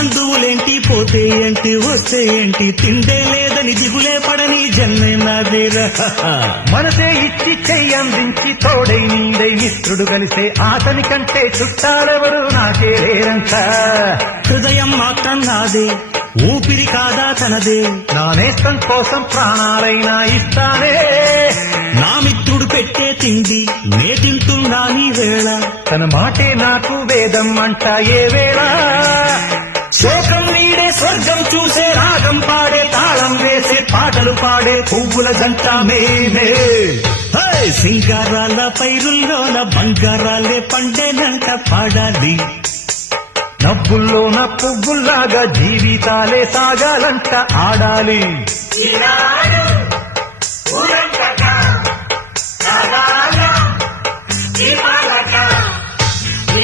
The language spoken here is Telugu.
బంధువులేంటి పోతే ఏంటి వస్తే ఏంటి తిండే లేదని దిగులే పడని జన్మే నాదేరా మనసే ఇచ్చి చెయ్యందించి తోడై నీడై మిత్రుడు కలిసే ఆతని కంటే చుట్టాలెవరు నాకే లేరంట హృదయం మాత్రం నాదే ఊపిరి కాదా తనదే నా నేస్తం కోసం ప్రాణాలైనా ఇస్తానే నా మిత్రుడు పెట్టే తిండి నే తింటున్నా నీ వేళ తన మాటే నాకు వేదం అంట ఏ వేళ శోకం నీడే స్వర్గం చూసే రాగం పాడే తాళం వేసే పాటలు పాడే పువ్వుల జంట మేమే సింగారాల పైరుల్లోన బంగారాలే పండేనంట పాడాలి నవ్వుల్లోన పువ్వుల్లాగా జీవితాలే సాగాలంట ఆడాలి ఈ